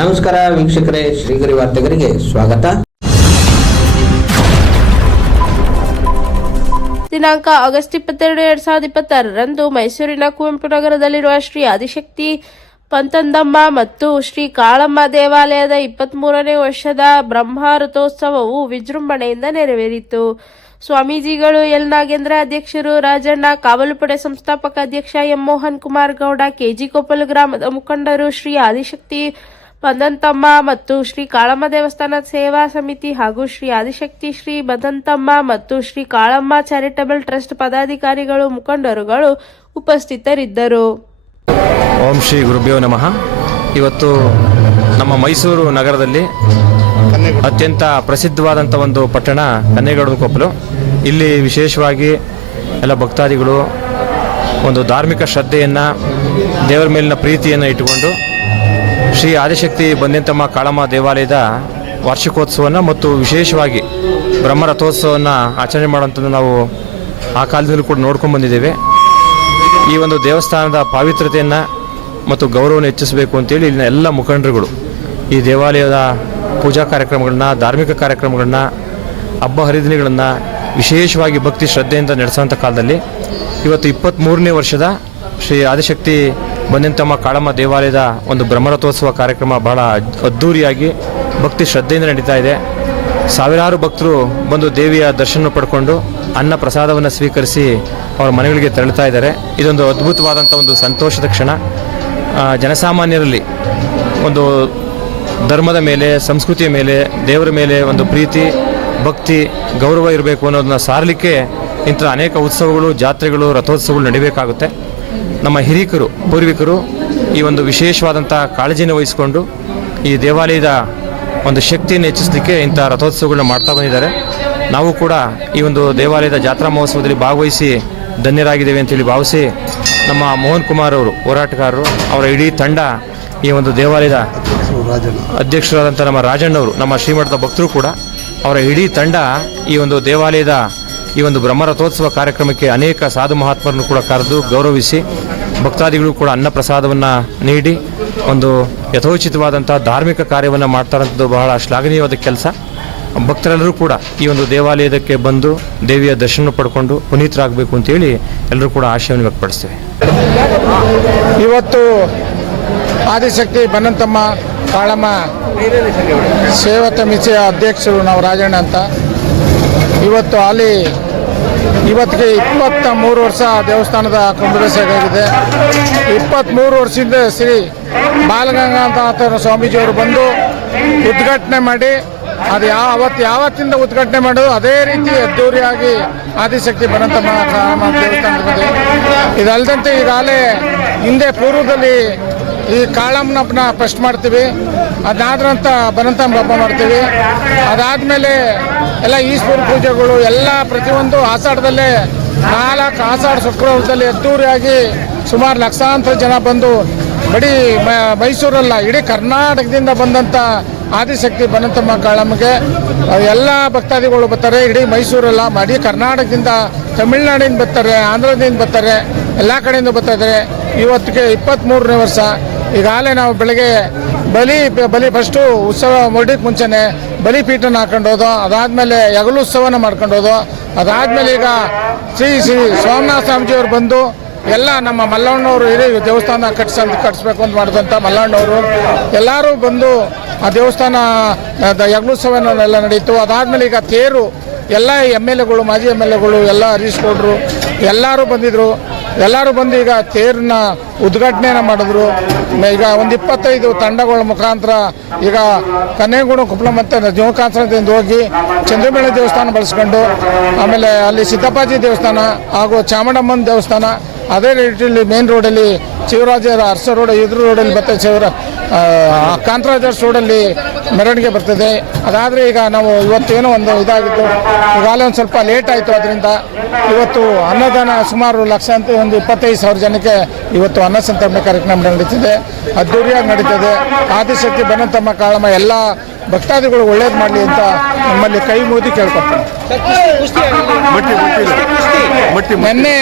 ನಮಸ್ಕಾರ ವೀಕ್ಷಕರೇ, ಶ್ರೀಗರಿ ವಾರ್ತೆಗರಿಗೆ ಸ್ವಾಗತ. ದಿನಾಂಕ ಆಗಸ್ಟ್ 22, 2026ರಂದು ಮೈಸೂರಿನ ಕುವೆಂಪು ನಗರದಲ್ಲಿರುವ ಶ್ರೀ ಆದಿಶಕ್ತಿ ಪಂತಂದಮ್ಮ ಮತ್ತು ಶ್ರೀ ಕಾಳಮ್ಮ ದೇವಾಲಯದ 23ನೇ ವರ್ಷದ ಬ್ರಹ್ಮ ರಥೋತ್ಸವವು ವಿಜೃಂಭಣೆಯಿಂದ ನೆರವೇರಿತು. ಸ್ವಾಮೀಜಿಗಳು ಎಲ್ ನಾಗೇಂದ್ರ ಅಧ್ಯಕ್ಷರು, ರಾಜಣ್ಣ ಕಾವಲುಪಡೆ ಸಂಸ್ಥಾಪಕ ಅಧ್ಯಕ್ಷ ಎಂ ಮೋಹನ್ ಕುಮಾರ್ ಗೌಡ, ಕೆಜಿ ಕೊಪ್ಪಲು ಗ್ರಾಮದ ಮುಖಂಡರು, ಶ್ರೀ ಆದಿಶಕ್ತಿ ಪಂದಂತಮ್ಮ ಮತ್ತು ಶ್ರೀ ಕಾಳಮ್ಮ ದೇವಸ್ಥಾನ ಸೇವಾ ಸಮಿತಿ ಹಾಗೂ ಶ್ರೀ ಆದಿಶಕ್ತಿ ಶ್ರೀ ಬದಂತಮ್ಮ ಮತ್ತು ಶ್ರೀ ಕಾಳಮ್ಮ ಚಾರಿಟಬಲ್ ಟ್ರಸ್ಟ್ ಪದಾಧಿಕಾರಿಗಳು, ಮುಖಂಡರುಗಳು ಉಪಸ್ಥಿತರಿದ್ದರು. ಓಂ ಶ್ರೀ ಗುರುಭ್ಯೋ ನಮಃ. ಇವತ್ತು ನಮ್ಮ ಮೈಸೂರು ನಗರದಲ್ಲಿ ಅತ್ಯಂತ ಪ್ರಸಿದ್ಧವಾದಂಥ ಒಂದು ಪಟ್ಟಣ ಕನ್ನೇಗೌಡ ಕೊಪ್ಪಲು. ಇಲ್ಲಿ ವಿಶೇಷವಾಗಿ ಎಲ್ಲ ಭಕ್ತಾದಿಗಳು ಒಂದು ಧಾರ್ಮಿಕ ಶ್ರದ್ಧೆಯನ್ನು, ದೇವರ ಮೇಲಿನ ಪ್ರೀತಿಯನ್ನು ಇಟ್ಟುಕೊಂಡು ಶ್ರೀ ಆದಿಶಕ್ತಿ ಬಂದಂತಮ್ಮ ಕಾಳಮ್ಮ ದೇವಾಲಯದ ವಾರ್ಷಿಕೋತ್ಸವವನ್ನು ಮತ್ತು ವಿಶೇಷವಾಗಿ ಬ್ರಹ್ಮ ರಥೋತ್ಸವವನ್ನು ಆಚರಣೆ ಮಾಡುವಂಥದ್ದು ನಾವು ಆ ಕಾಲದಲ್ಲೂ ಕೂಡ ನೋಡ್ಕೊಂಡು ಬಂದಿದ್ದೇವೆ. ಈ ಒಂದು ದೇವಸ್ಥಾನದ ಪಾವಿತ್ರತೆಯನ್ನು ಮತ್ತು ಗೌರವವನ್ನು ಹೆಚ್ಚಿಸಬೇಕು ಅಂತೇಳಿ ಇಲ್ಲಿನ ಎಲ್ಲ ಮುಖಂಡರುಗಳು ಈ ದೇವಾಲಯದ ಪೂಜಾ ಕಾರ್ಯಕ್ರಮಗಳನ್ನ, ಧಾರ್ಮಿಕ ಕಾರ್ಯಕ್ರಮಗಳನ್ನ, ಹಬ್ಬ ಹರಿದಿನಗಳನ್ನು ವಿಶೇಷವಾಗಿ ಭಕ್ತಿ ಶ್ರದ್ಧೆಯಿಂದ ನಡೆಸುವಂಥ ಕಾಲದಲ್ಲಿ ಇವತ್ತು 23ನೇ ವರ್ಷದ ಶ್ರೀ ಆದಿಶಕ್ತಿ ಬಂದಂತಮ್ಮ ಕಾಳಮ್ಮ ದೇವಾಲಯದ ಒಂದು ಬ್ರಹ್ಮರಥೋತ್ಸವ ಕಾರ್ಯಕ್ರಮ ಬಹಳ ಅದ್ಧೂರಿಯಾಗಿ ಭಕ್ತಿ ಶ್ರದ್ಧೆಯಿಂದ ನಡೀತಾ ಇದೆ. ಸಾವಿರಾರು ಭಕ್ತರು ಬಂದು ದೇವಿಯ ದರ್ಶನ ಪಡ್ಕೊಂಡು ಅನ್ನ ಪ್ರಸಾದವನ್ನು ಸ್ವೀಕರಿಸಿ ಅವರ ಮನೆಗಳಿಗೆ ತೆರಳುತ್ತಾ ಇದ್ದಾರೆ. ಇದೊಂದು ಅದ್ಭುತವಾದಂಥ ಒಂದು ಸಂತೋಷದ ಕ್ಷಣ. ಜನಸಾಮಾನ್ಯರಲ್ಲಿ ಒಂದು ಧರ್ಮದ ಮೇಲೆ, ಸಂಸ್ಕೃತಿಯ ಮೇಲೆ, ದೇವರ ಮೇಲೆ ಒಂದು ಪ್ರೀತಿ, ಭಕ್ತಿ, ಗೌರವ ಇರಬೇಕು ಅನ್ನೋದನ್ನ ಸಾರಲಿಕ್ಕೆ ಇಂಥ ಅನೇಕ ಉತ್ಸವಗಳು, ಜಾತ್ರೆಗಳು, ರಥೋತ್ಸವಗಳು ನಡೀಬೇಕಾಗುತ್ತೆ. ನಮ್ಮ ಹಿರಿಕರು, ಪೂರ್ವಿಕರು ಈ ಒಂದು ವಿಶೇಷವಾದಂಥ ಕಾಳಜಿನ ವಹಿಸಿಕೊಂಡು ಈ ದೇವಾಲಯದ ಒಂದು ಶಕ್ತಿಯನ್ನು ಹೆಚ್ಚಿಸಲಿಕ್ಕೆ ಇಂಥ ರಥೋತ್ಸವಗಳನ್ನ ಮಾಡ್ತಾ ಬಂದಿದ್ದಾರೆ. ನಾವು ಕೂಡ ಈ ಒಂದು ದೇವಾಲಯದ ಜಾತ್ರಾ ಮಹೋತ್ಸವದಲ್ಲಿ ಭಾಗವಹಿಸಿ ಧನ್ಯರಾಗಿದ್ದೇವೆ ಅಂತೇಳಿ ಭಾವಿಸಿ ನಮ್ಮ ಮೋಹನ್ ಕುಮಾರ್ ಅವರು, ಹೋರಾಟಗಾರರು, ಅವರ ಇಡೀ ತಂಡ, ಈ ಒಂದು ದೇವಾಲಯದ ಅಧ್ಯಕ್ಷರಾದಂಥ ನಮ್ಮ ರಾಜಣ್ಣವರು, ನಮ್ಮ ಶ್ರೀಮಠದ ಭಕ್ತರು ಕೂಡ, ಅವರ ಇಡೀ ತಂಡ ಈ ಒಂದು ದೇವಾಲಯದ ಈ ಒಂದು ಬ್ರಹ್ಮ ರಥೋತ್ಸವ ಕಾರ್ಯಕ್ರಮಕ್ಕೆ ಅನೇಕ ಸಾಧು ಮಹಾತ್ಮರನ್ನು ಕೂಡ ಕರೆದು ಗೌರವಿಸಿ ಭಕ್ತಾದಿಗಳು ಕೂಡ ಅನ್ನ ಪ್ರಸಾದವನ್ನು ನೀಡಿ ಒಂದು ಯಥೋಚಿತವಾದಂಥ ಧಾರ್ಮಿಕ ಕಾರ್ಯವನ್ನು ಮಾಡ್ತಾರಂಥದ್ದು ಬಹಳ ಶ್ಲಾಘನೀಯವಾದ ಕೆಲಸ. ಭಕ್ತರೆಲ್ಲರೂ ಕೂಡ ಈ ಒಂದು ದೇವಾಲಯದಕ್ಕೆ ಬಂದು ದೇವಿಯ ದರ್ಶನ ಪಡ್ಕೊಂಡು ಪುನೀತರಾಗಬೇಕು ಅಂತೇಳಿ ಎಲ್ಲರೂ ಕೂಡ ಆಶಯವನ್ನು ವ್ಯಕ್ತಪಡಿಸ್ತೇವೆ. ಇವತ್ತು ಆದಿಶಕ್ತಿ ಬನ್ನಂತಮ್ಮ ಕಾಳಮ್ಮ ಸೇವಾ ಸಮಿತಿಯ ಅಧ್ಯಕ್ಷರು ನಾವು ರಾಜಣ್ಣ ಅಂತ. ಇವತ್ತು ಅಲ್ಲಿ ಇವತ್ತಿಗೆ 23 ವರ್ಷ ದೇವಸ್ಥಾನದ ಕುಂಭದಶೆಯಾಗಿದೆ. 23 ವರ್ಷದಿಂದ ಶ್ರೀ ಬಾಲಗಂಗಾಧರ ಸ್ವಾಮೀಜಿಯವರು ಬಂದು ಉದ್ಘಾಟನೆ ಮಾಡಿ, ಅದು ಯಾವತ್ತಿಂದ ಉದ್ಘಾಟನೆ ಮಾಡೋದು ಅದೇ ರೀತಿ ಅದ್ದೂರಿಯಾಗಿ ಆದಿಶಕ್ತಿ ಬನ್ನಂತಮ್ಮ ಕಾಳಮ್ಮ ದೇವಸ್ಥಾನದ ಬಂದಿದೆ. ಇದಲ್ಲದಂತೆ ಈಗಾಗಲೇ ಹಿಂದೆ ಪೂರ್ವದಲ್ಲಿ ಈ ಕಾಳಮ್ಮನ ಹಬ್ಬನ ಫಸ್ಟ್ ಮಾಡ್ತೀವಿ, ಅದಾದ ನಂತರ ಬನ್ನಂತಮ್ಮ ಹಬ್ಬ ಮಾಡ್ತೀವಿ. ಅದಾದಮೇಲೆ ಎಲ್ಲ ಈಶ್ವರ ಪೂಜೆಗಳು ಎಲ್ಲ ಪ್ರತಿಯೊಂದು ಆಷಾಢದಲ್ಲೇ 4 ಆಷಾಢ ಶುಕ್ರವಾರದಲ್ಲಿ ಅದ್ದೂರಿಯಾಗಿ ಸುಮಾರು ಲಕ್ಷಾಂತರ ಜನ ಬಂದು ಬರೀ ಮೈಸೂರಲ್ಲ ಇಡೀ ಕರ್ನಾಟಕದಿಂದ ಬಂದಂಥ ಆದಿಶಕ್ತಿ ಬನ್ನಂತಮ್ಮ ಕಾಳಮ್ಮಗೆ ಎಲ್ಲ ಭಕ್ತಾದಿಗಳು ಬರ್ತಾರೆ. ಇಡೀ ಮೈಸೂರಲ್ಲ, ಇಡೀ ಕರ್ನಾಟಕದಿಂದ, ತಮಿಳುನಾಡಿಂದ ಬರ್ತಾರೆ, ಆಂಧ್ರದಿಂದ ಬರ್ತಾರೆ, ಎಲ್ಲ ಕಡೆಯಿಂದ ಬರ್ತಾ ಇದ್ದಾರೆ. ಇವತ್ತಿಗೆ 23ನೇ ವರ್ಷ. ಈಗಾಗಲೇ ನಾವು ಬೆಳಗ್ಗೆ ಬಲಿ ಫಸ್ಟು ಉತ್ಸವ ಮುಗಿಯೋಕ್ಕೆ ಮುಂಚೆನೇ ಬಲಿಪೀಠನ ಹಾಕೊಂಡು ಹೋದೋ, ಅದಾದಮೇಲೆ ಯಗಲು ಉತ್ಸವನ ಮಾಡ್ಕೊಂಡು ಹೋದೋ, ಅದಾದಮೇಲೆ ಈಗ ಶ್ರೀ ಸೋಮನಾಥ ಸ್ವಾಮೀಜಿಯವರು ಬಂದು ಎಲ್ಲ ನಮ್ಮ ಮಲ್ಲಣ್ಣವರು ಇಡೀ ದೇವಸ್ಥಾನ ಕಟ್ಟಿಸ್ಬೇಕು ಅಂತ ಮಾಡಿದಂಥ ಮಲ್ಲಣ್ಣವರು ಎಲ್ಲರೂ ಬಂದು ಆ ದೇವಸ್ಥಾನ ಯಗಲುತ್ಸವನೆಲ್ಲ ನಡೀತು. ಅದಾದಮೇಲೆ ಈಗ ತೇರು ಎಲ್ಲ MLAಗಳು, ಮಾಜಿ MLAಗಳು ಎಲ್ಲ ಹರೀಶ್ ಗೌಡ್ರು ಎಲ್ಲರೂ ಬಂದಿದ್ದರು. ಎಲ್ಲರೂ ಬಂದು ಈಗ ತೇರನ್ನ ಉದ್ಘಾಟನೆಯನ್ನು ಮಾಡಿದ್ರು. ಈಗ ಒಂದು 25 ತಂಡಗಳ ಮುಖಾಂತರ ಈಗ ಕನ್ನೇಗೌಡ ಕೊಪ್ಪಳ ಮತ್ತು ಜೀವಕಾಂತದಿಂದ ಹೋಗಿ ಚಂದ್ರಮೇಳ ದೇವಸ್ಥಾನ ಬಳಸ್ಕೊಂಡು, ಆಮೇಲೆ ಅಲ್ಲಿ ಸಿದ್ದಪ್ಪಾಜಿ ದೇವಸ್ಥಾನ ಹಾಗೂ ಚಾಮುಂಡಮ್ಮನ ದೇವಸ್ಥಾನ, ಅದೇ ರೀತಿಯಲ್ಲಿ ಮೇನ್ ರೋಡಲ್ಲಿ ಶಿವರಾಜರ ಅರಸ ರೋಡ್ ಇದ್ರ ರೋಡಲ್ಲಿ ಬರ್ತದೆ, ಕಾಂತರಾಜರ್ಸ್ ರೋಡಲ್ಲಿ ಮೆರವಣಿಗೆ ಬರ್ತದೆ. ಅದಾದರೆ ಈಗ ನಾವು ಇವತ್ತೇನೋ ಒಂದು ಇದಾಗಿತ್ತು, ಈಗಾಗಲೇ ಒಂದು ಸ್ವಲ್ಪ ಲೇಟ್ ಆಯಿತು. ಅದರಿಂದ ಇವತ್ತು ಅನ್ನದಾನ ಸುಮಾರು ಲಕ್ಷ ಅಂತ ಒಂದು 25,000 ಜನಕ್ಕೆ ಇವತ್ತು ಅನ್ನ ಸಂತರ್ಪಣೆ ಕಾರ್ಯಕ್ರಮ ನಡೀತಿದೆ, ಅದ್ದೂರಿಯಾಗಿ ನಡೀತದೆ. ಆದಿಶಕ್ತಿ ಬನ್ನಂತಮ್ಮ ಕಾಳಮ್ಮ ಎಲ್ಲ ಭಕ್ತಾದಿಗಳು ಒಳ್ಳೇದು ಮಾಡಲಿ ಅಂತ ನಮ್ಮಲ್ಲಿ ಕೈ ಮುಗಿದು ಕೇಳ್ಕೊಳ್ತೀನಿ. ನಿನ್ನೆ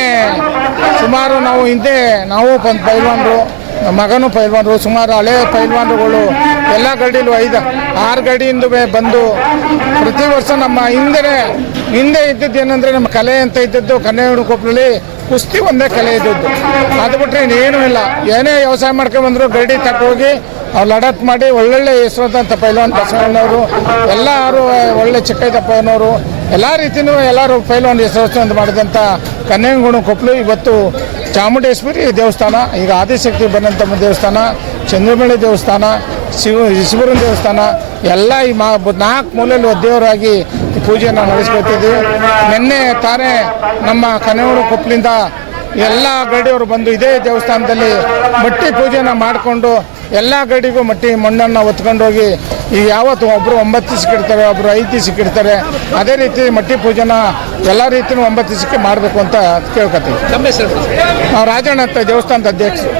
ಸುಮಾರು ನಾವು ಹಿಂದೆ ನಾವು ಪೈಲ್ವಾನರು ಮಗನೂ ಪೈಲ್ವಾನರು, ಸುಮಾರು ಹಳೆ ಪೈಲ್ವಾನರುಗಳು ಎಲ್ಲ ಗಡಿಲೂ 5-6 ಗಡಿಯಿಂದ ಬಂದು ಪ್ರತಿ ವರ್ಷ ನಮ್ಮ ಹಿಂದೆ ಇದ್ದದ್ದು ಏನಂದರೆ ನಮ್ಮ ಕಲೆ ಅಂತ ಇದ್ದದ್ದು ಕನ್ನೇಗೌಡನಕೊಪ್ಪಲಲ್ಲಿ ಕುಸ್ತಿ ಒಂದೇ ಕಲೆ ಇದ್ದದ್ದು. ಅದು ಬಿಟ್ಟರೆ ಇನ್ನೇನೂ ಇಲ್ಲ. ಏನೇ ವ್ಯವಸಾಯ ಮಾಡ್ಕೊಂಡ್ಬಂದ್ರು ಗಡಿ ತಕ್ಕೋಗಿ ಅವ್ರು ಲಡತ್ ಮಾಡಿ ಒಳ್ಳೊಳ್ಳೆ ಹೆಸರಾದಂಥ ಪೈಲ್ವಾನ್ ಬಸವಣ್ಣವರು, ಎಲ್ಲರೂ ಒಳ್ಳೆ ಚಿಕ್ಕಯ್ಯಪ್ಪನವರು, ಎಲ್ಲ ರೀತಿಯೂ ಎಲ್ಲರೂ ಪೈಲ್ವಾನ್ ಹೆಸರು ಮಾಡಿದಂಥ ಕನ್ನೇಗೌಡನಕೊಪ್ಪಲು ಇವತ್ತು ಚಾಮುಂಡೇಶ್ವರಿ ದೇವಸ್ಥಾನ, ಈಗ ಆದಿಶಕ್ತಿ ಬನ್ನಂತಮ್ಮ ದೇವಸ್ಥಾನ, ಚಂದ್ರಮಳಿ ದೇವಸ್ಥಾನ, ಶಿವರನ ದೇವಸ್ಥಾನ ಎಲ್ಲ ಈ 4 ಮೂಲೆಯಲ್ಲೂ ದೇವರಾಗಿ ಪೂಜೆಯನ್ನು ನಡೆಸ್ಕೊಳ್ತಿದ್ದೀವಿ. ನಿನ್ನೆ ತಾನೇ ನಮ್ಮ ಕನ್ನೇಗೌಡನಕೊಪ್ಪಲಿಂದ ಎಲ್ಲ ಗಡಿಯವರು ಬಂದು ಇದೇ ದೇವಸ್ಥಾನದಲ್ಲಿ ಮಟ್ಟಿ ಪೂಜೆನ ಮಾಡಿಕೊಂಡು ಎಲ್ಲ ಗಡಿಗೂ ಮಣ್ಣನ್ನು ಹೊತ್ಕೊಂಡೋಗಿ ಈಗ ಯಾವತ್ತು ಒಬ್ಬರು 9 ದಿವಸಕ್ಕಿಡ್ತಾರೆ, ಒಬ್ಬರು 5 ದಿವಸಕ್ಕಿಡ್ತಾರೆ. ಅದೇ ರೀತಿ ಮಟ್ಟಿ ಪೂಜೆನ ಎಲ್ಲ ರೀತಿಯೂ 9 ದಿವಸಕ್ಕೆ ಮಾಡಬೇಕು ಅಂತ ಕೇಳ್ಕೊತೀವಿ. ನಾವು ರಾಜಣ್ಣ ಅಂತ ದೇವಸ್ಥಾನದ ಅಧ್ಯಕ್ಷರು.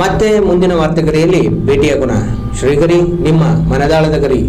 ಮತ್ತೆ ಮುಂದಿನ ವಾರ್ತೆಗರಿಯಲ್ಲಿ ಭೇಟಿಯಾಗೋಣ. ಶ್ರೀಗರಿ, ನಿಮ್ಮ ಮನದಾಳದ ಗರಿ.